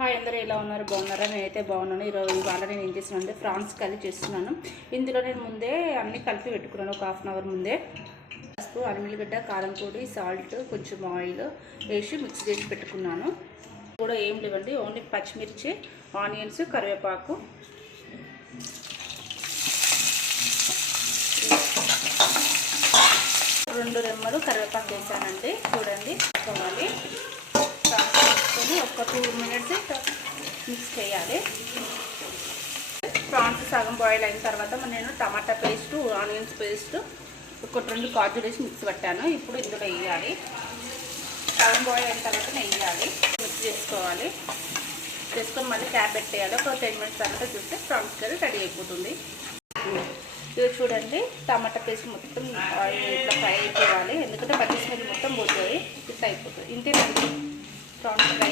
Hi అందరూ ఎలా ఉన్నారు? బాగున్నారా? నేనైతే బాగున్నాను. ఇవాళ నేను ఏం చేస్తున్నాను ప్రాన్స్ కర్రీ చేస్తున్నాను. ఇందులో నేను ముందే అన్నీ కలిపి పెట్టుకున్నాను. ఒక హాఫ్ అన్ అవర్ ముందే పసుపు, అల్లిగడ్డ, కారం పొడి, సాల్ట్, కొంచెం ఆయిల్ వేసి మిక్స్ చేసి పెట్టుకున్నాను. కూడా ఏం లేవండి, ఓన్లీ పచ్చిమిర్చి, ఆనియన్స్, కరివేపాకు, రెండు రెమ్మలు కరివేపాకు వేసానండి. చూడండి, కావాలి ఒక 2 మినిట్స్ మిక్స్ చేయాలి. ప్రాన్స్ సగం బాయిల్ అయిన తర్వాత నేను టమాటా పేస్ట్, ఆనియన్స్ పేస్ట్, ఒక 2 కాజు వేసి మిక్స్ పట్టాను. ఇప్పుడు ఇందులో వేయాలి. సగం బాయిల్ అయిన తర్వాత వేయాలి, మిక్స్ చేసుకోవాలి. చేసుకొని మళ్ళీ క్యాప్ పెట్టేయాలి. ఒక 10 మినిట్స్ తర్వాత చూస్తే ప్రాన్స్ కర్రీ రెడీ అయిపోతుంది. ఇది చూడండి, టమాటా పేస్ట్ మొత్తం ఇట్లా ఫ్రై అయిపోవాలి. ఎందుకంటే పచ్చి స్మెల్ మొత్తం పోతుంది. ఇట్లా అయిపోతుంది. ఇంతేనండి ప్రాన్స్ ఫ్రై.